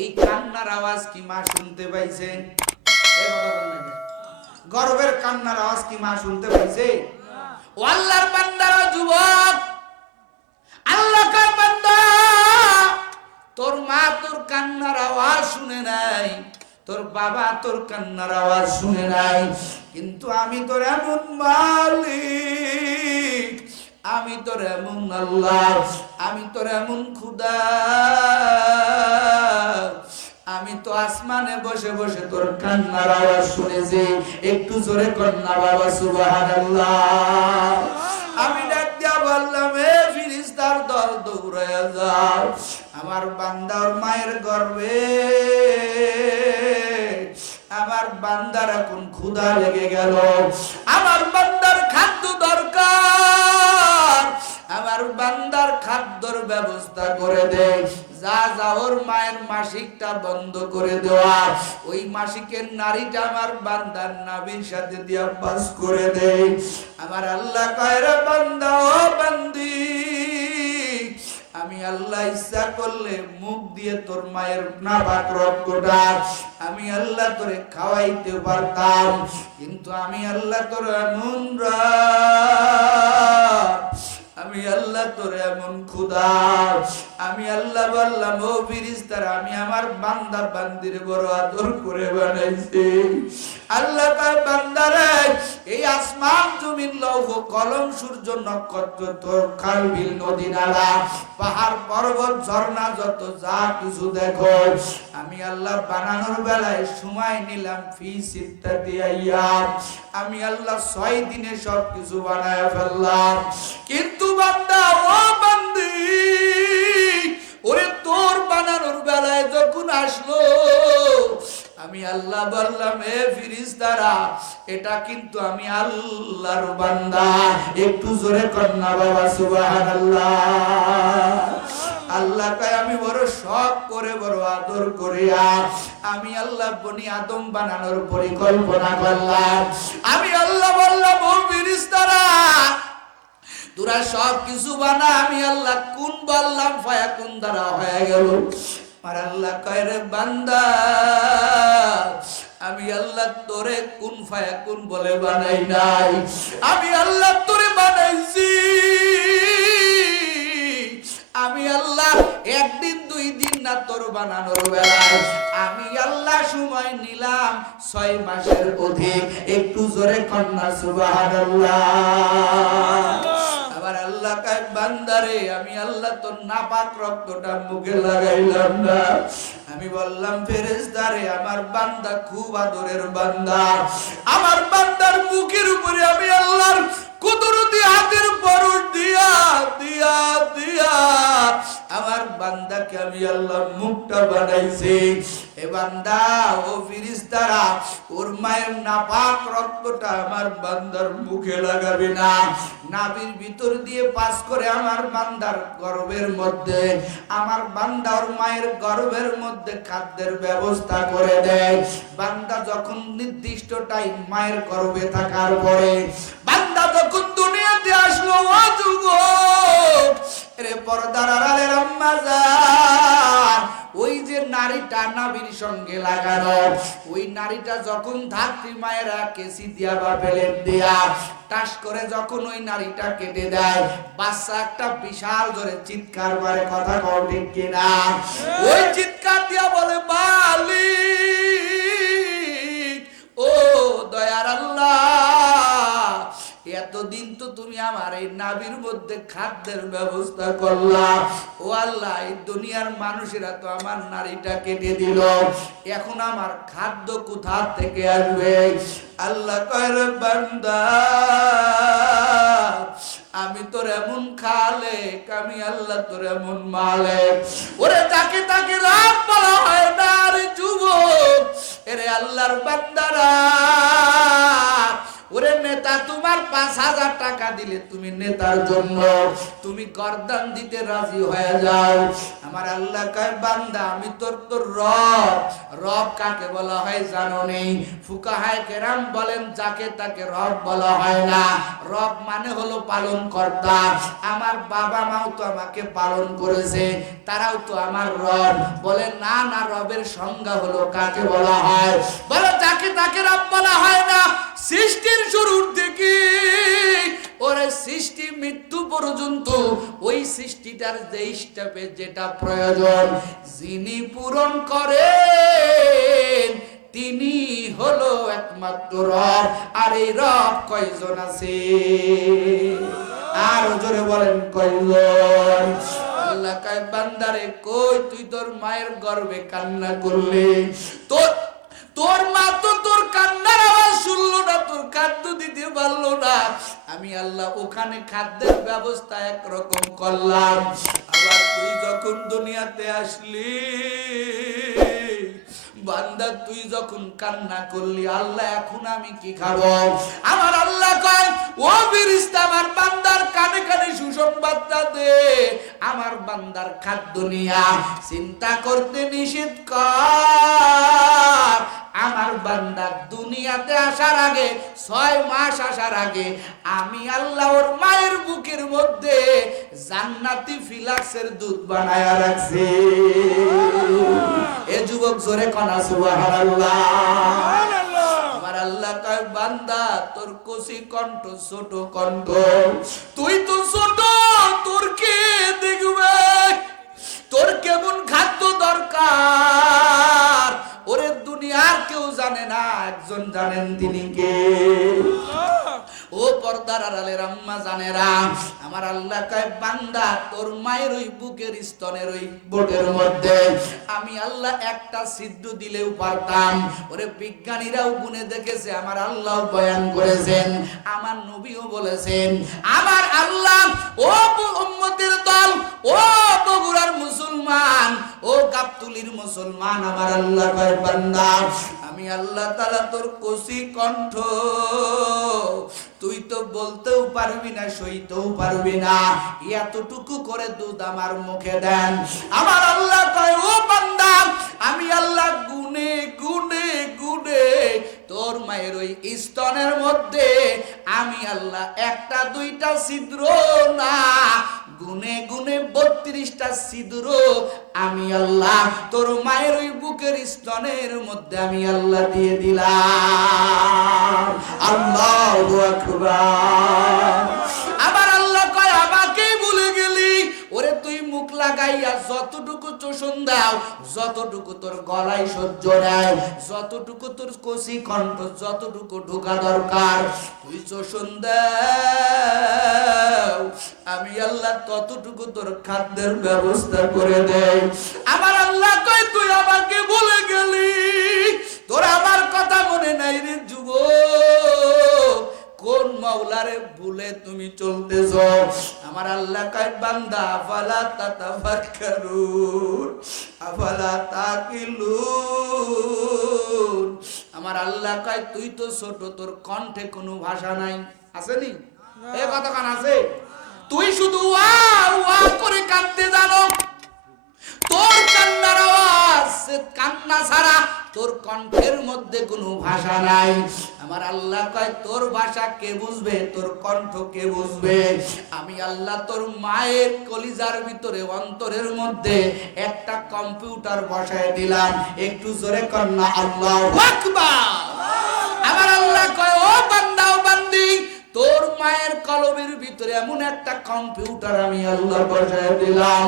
এই কান্নার আওয়াজ কি মা শুনতে পাইছে? গর্বের কান্নার আওয়াজ কি মা শুনতে পাইছে? আল্লাহর যুবক, আল্লাহ কার বান্দা? তোর মা তোর কান্নার আওয়াজ শুনে নাই, তোর বাবা তোর কান্নার আওয়াজ শুনে নাই, কিন্তু আমি তোর এমন মালিক, আমি তোর এমন আল্লাহ, আমি তোর এমন খুদা। আমি তো আসমানে বসে বসে তোর কান্নার আওয়াজ শুনেছি। একটু জোরে কন্যা বাবা, সুবহানাল্লাহ। আমি ডাক দিয়া বললাম, এ ফিরিস্তার, দল দৌড়াইয়া যাও। আমার বান্দার মায়ের গর্বে। আমার বান্দার এখন ক্ষুধা লেগে গেল। আমার বান্দার খাদ্য দরকার। আমার বান্দার খাদ্যর ব্যবস্থা করে দে। যা যা ওর মায়ের মাসিকটা বন্ধ করে দেওয়া ওই মাসিকের নারীটা আমার বান্দার নাবির সাথে দিয়া বাস করে দে আমার আল্লাহ কয়রা বান্দা, ও বান্দি, আমি আল্লাহ ইচ্ছা করলে মুখ দিয়ে তোর মায়ের না নাপাক রক্তটা, আমি আল্লাহ তোরে খাওয়াইতে পারতাম, কিন্তু আমি আল্লাহ তোর এমন আমি আল্লাহ তোর এমন খুদা। আমি আল্লাহ বললাম, ও ফিরিস্তার, আমি আমার বান্দা বান্দির বড় আদর করে বানাইছি। আল্লাহ তার বান্দারে, এই আসমান, জমিন, লৌহ, কলম, সূর্য, নক্ষত্র তোর খাল বিল নদী নালা পাহাড়, পর্বত, ঝর্ণা, যত যা কিছু দেখো, আমি আল্লাহ বানানোর বেলায় সময় নিলাম ফি সিত্তাতি আইয়াম আমি আল্লাহ ছয় দিনে সব কিছু বানায় ফেললাম। কিন্তু বান্দা, ও আমি আল্লাহ বললাম, এ ফিরিস্তারা, এটা কিন্তু আমি আল্লাহর বান্দা। একটু জোরে কন্যা বাবা, সুবহানাল্লাহ। আল্লাহ কয়, আমি বড় শখ করে, বড় আদর করিয়া, আমি আল্লাহ বনি আদম বানানোর পরিকল্পনা করলাম। আমি আল্লাহ বললাম, ও ফিরিস্তারা তোরা সব কিছু বানা, আমি আল্লাহ কোন বললাম, ফায়া কোন দ্বারা হয়ে গেল? আর আল্লাহ কয়, রে বান্দা, আমি আল্লাহ তোরে কোন ফায়া কোন বলে বানাই নাই? আমি আল্লাহ তোরে বানাইছি। আমি আল্লাহ একদিন, দুই দিন না তোর বানানোর বেলায়। আমি আল্লাহ সময় নিলাম ছয় মাসের অধিক। একটু জোরে কন্যা, সুবহানাল্লাহ। আবার আল্লাহ বান্দারে, আমি আল্লাহ তোর নাপাক রক্তটা মুখে লাগাইলাম না। আমি বললাম, ফেরেশতারে, আমার বান্দা খুব আদরের বান্দা। আমার বান্দার মুখের উপরে আমি আল্লাহর কুদরতি হাতের পরশ দিয়া দিয়া দিয়া, আমার বান্দাকে আমি আল্লাহ মুখটা বানাইছি। বান্দা আমার বান্দার গর্ভের মধ্যে, আমার বান্দা ওর মায়ের গর্ভের মধ্যে খাদ্যের ব্যবস্থা করে দেয়। বান্দা যখন নির্দিষ্ট টাইম মায়ের গর্ভে থাকার পরে, বান্দা যখন দুনিয়াতে আসলো পর্দার আড়ালের আম্মা যে নারীটা নাবির সঙ্গে লাগানো। ওই নারীটা যখন ধাত্রী মায়েরা কেসি দিয়া বা বেলেন দিয়া টাস করে যখন ওই নারীটা কেটে দেয় বাচ্চা একটা বিশাল জোরে চিৎকার করে কথা কও ঠিক কিনা? ওই চিৎকার দিয়া বলে মালিক এতদিন তো তুমি আমার এই নাবির মধ্যে খাদ্যের ব্যবস্থা করলা। ও আল্লাহ, এই দুনিয়ার মানুষেরা তো আমার নারীটা কেটে দিল। এখন আমার খাদ্য কোথা থেকে আসবে? আল্লাহ কয় বান্দা, আমি তোর এমন খালে আমি আল্লাহ তোর এমন মালে ওরে তাকে তাকে রাত বলা হয় না রে যুবক, এরে আল্লাহর বান্দারা পাঁচ হাজার টাকা দিলে তুমি নেতার জন্য। তুমি গর্দান দিতে রাজি হয়ে যাও। আমার আল্লাহ কয়, বান্দা, আমি তোর তোর রব। রব কাকে বলা হয় জানো নেই ফুকাহায় কেরাম বলেন, যাকে তাকে রব বলা হয় না। রব মানে হলো পালন কর্তা আমার বাবা মাও তো আমাকে পালন করেছে, তারাও তো আমার রব। বলে, না না, রবের সংজ্ঞা হলো কাকে বলা হয়? বলে, যাকে তাকে রব বলা হয় না। সৃষ্টির শুরুর থেকে ওরে সৃষ্টি মৃত্যু পর্যন্ত, ওই সৃষ্টিটার যে স্টেপে যেটা প্রয়োজন, যিনি পূরণ করেন, তিনি হলো একমাত্র রব। আর এই রব কয়জন আছে? আর জোরে বলেন, কয়জন? আল্লাহ কয়, বান্দারে কই, তুই তোর মায়ের গর্ভে কান্না করলে? তোর তোর মা তো তোর কান্নার আওয়াজ শুনলো না, তোর খাদ্য দিতে পারল না। আমি আল্লাহ ওখানে খাদ্যের ব্যবস্থা একরকম করলাম। আবার তুই যখন দুনিয়াতে আসলি বান্দা, তুই যখন কান্না করলি, আল্লাহ, এখন আমি কি খাব? আমার আল্লাহ কয়, ও ফিরিস্তা আমার বান্দার কানে কানে সুসংবাদটা দে। আমার বান্দার খাদ্য নিয়া চিন্তা করতে নিষেধ কর। আমার বান্দা দুনিয়াতে আসার আগে, ছয় মাস আসার আগে, আমি আল্লাহ ওর মায়ের বুকের মধ্যে জান্নাতি ফিলাক্সের দুধ বানায়া রাখছি। এ যুবক জোরে কনা সুবহানাল্লাহ। আমার আল্লাহ কয় বান্দা তোর কষি কণ্ঠ ছোট কণ্ঠ। তুই তো ছোট তোর কে দেখবে? তোর কেমন খাদ্য দরকার? ওরে দুনিয়ার কেউ জানে না একজন জানেন তিনি কে? ও পর্দার আড়ালের আম্মা জানেরা আমার আল্লাহ কয় বান্দা তোর মায়ের ওই বুকের স্তনের ওই বোটের মধ্যে আমি আল্লাহ একটা সিদ্ধ দিলেও পারতাম। ওরে বিজ্ঞানীরাও গুনে দেখেছে, আমার আল্লাহ বয়ান করেছেন, আমার নবীও বলেছেন, আমার আল্লাহ ও উম্মতের দল, ও বগুড়ার মুসলমান, ও গাবতুলির মুসলমান, আমার আল্লাহ আমি আল্লাহ তাআলা তোর কষি কণ্ঠ, তুই তো বলতেও পারবি না, সইতেও পারবি না, এতটুকু করে দুধ আমার মুখে দেন, আমার আল্লাহ তাই ও আমি আল্লাহ গুনে গুনে গুনে তোর মায়ের ওই স্তনের মধ্যে আমি আল্লাহ একটা, দুইটা ছিদ্র না, গুনে গুনে বত্রিশটা ছিদ্র আমি আল্লাহ তোর মায়ের ওই বুকের স্তনের মধ্যে আমি আল্লাহ দিয়ে দিলাম। আল্লাহ আমার লাগাইয়া যতটুকু চোষণ দাও যতটুকু তোর গলায় সহ্য নেয় যতটুকু তোর কষি কণ্ঠ, যতটুকু ঢোকা দরকার, তুই চোষণ দাও আমি আল্লাহ ততটুকু তোর খাদ্যের ব্যবস্থা করে দেয় আমার মাওলারে ভুলে তুমি চলতেছ আমার আল্লাহ কয় বান্দা আফালা তাতাফাক্কারুন আফালা তাকিলুন। আমার আল্লাহ কয় তুই তো ছোট তোর কণ্ঠে কোনো ভাষা নাই। আসেনি এ কতক্ষণ আছে? তুই শুধু ওয়া ওয়া করে কাঁদতে জানো। তোর কান্নার আওয়াজ কান্না ছাড়া তোর কণ্ঠের মধ্যে কোনো ভাষা নাই। আমার আল্লাহ কয়, তোর ভাষা কে বুঝবে? তোর কণ্ঠ কে বুঝবে? আমি আল্লাহ তোর মায়ের কলিজার ভিতরে, অন্তরের মধ্যে একটা কম্পিউটার বসায় দিলাম। একটু জোরে কন্যা, আল্লাহ আমার আল্লাহ কয়, ও বান্দা, ও বান্দি, তোর মায়ের কলমের ভিতরে এমন একটা কম্পিউটার আমি আল্লাহ বসায় দিলাম।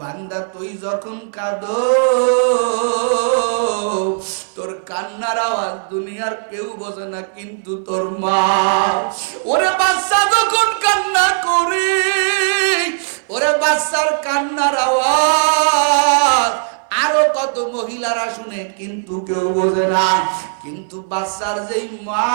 বান্দা, তুই যখন কাঁদ, তোর কান্নার আওয়াজ দুনিয়ার কেউ বোঝে না, কিন্তু তোর মা। ওরে বাচ্চা, যখন কান্না করে, ওরে বাচ্চার কান্নার আওয়াজ, আরও কত মহিলারা শুনে, কিন্তু কেউ বোঝে না। কিন্তু বাচ্চার যেই মা মা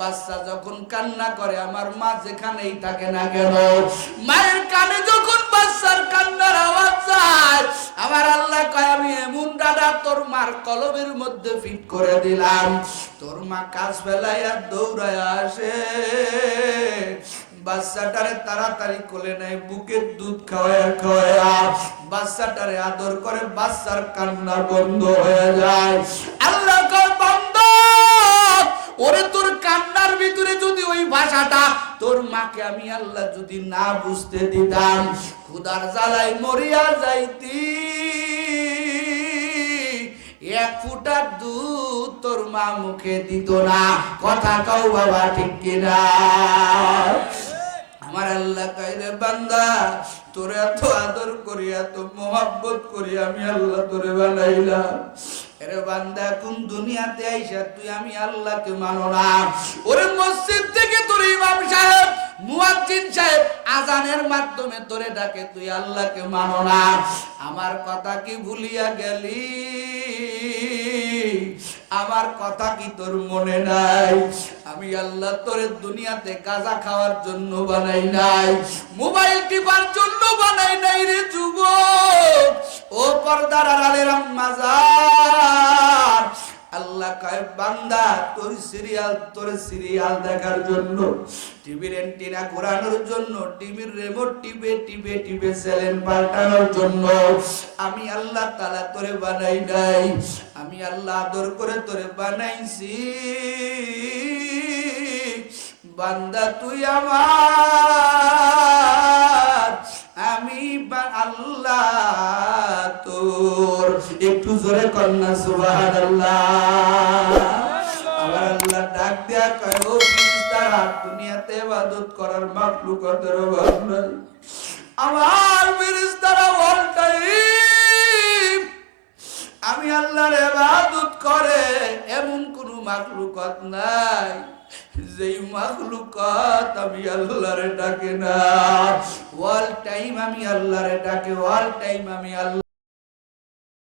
বাচ্চা আরে যখন কান্না করে, আমার মা যেখানেই থাকে না কেন? মায়ের কানে যখন বাচ্চার কান্নার আওয়াজ যায়, আমার আল্লাহ কয়, আমি এমন দাদা, তোর মার কলমের মধ্যে ফিট করে দিলাম। তোর মা কাজ ফেলাইয়া দৌড়ায় আসে। বাচ্চাটারে তাড়াতাড়ি কোলে নেয়, বুকের দুধ খাওয়ায় খাওয়ায়া বাচ্চাটারে আদর করে, বাচ্চার কান্না বন্ধ হয়ে যায়। আল্লাহ ওরে তোর কান্নার ভিতরে যদি ওই ভাষাটা তোর মাকে আমি আল্লাহ যদি না বুঝতে দিতাম, খুদার জ্বালাই মরিয়া যাইতি। এক ফুটা দুধ তোর মা মুখে দিত না। কথা কও বাবা ঠিক কিনা? আমার আল্লাহ কাইরে বান্দা, তোরে এত আদর করি, এত মোহাব্বত করি, আমি আল্লাহ তোরে বানাইলাম। এরে বান্দা, কোন দুনিয়াতে আইসা তুই আমি আল্লাহকে মানো না। ওরে মসজিদ থেকে তোর ইমাম সাহেব, মুয়াজ্জিন সাহেব, আজানের মাধ্যমে তোরে ডাকে, তুই আল্লাহকে মানো না। আমার কথা কি ভুলিয়া গেলি? আমার কথা কি তোর মনে নাই? আমি আল্লাহ তোরে দুনিয়াতে গাজা খাওয়ার জন্য বানাই নাই, মোবাইল টিপার জন্য বানাই নাই রে যুবক। ও পর্দার আড়ালের আম্মাজার আল্লাহ কয়, বান্দা, তোর সিরিয়াল তোর সিরিয়াল দেখার জন্য, টিভির এন্টিনা ঘোরানোর জন্য, টিভির রিমোট টিপে টিপে টিপে চ্যানেল পাল্টানোর জন্য আমি আল্লাহ তালা তোরে বানাই নাই। আমি আল্লাহ আদর করে তোরে বানাইছি। বান্দা, তুই আমার। আমি আল্লাহ তোর। একটু জোরে কন্যা সুবাহ আমার আল্লাহ ডাক দেয়া দুনিয়াতে করার মাখলুকাতের অভাব আমার ফিরিস্তারা অল আমি আল্লাহর এবাদত করে এমন কোন মাখলুকত নাই, যেই মাখলুকত আমি আল্লাহরে ডাকে না। অল টাইম আমি আল্লাহরে ডাকে অল টাইম আমি আল্লাহ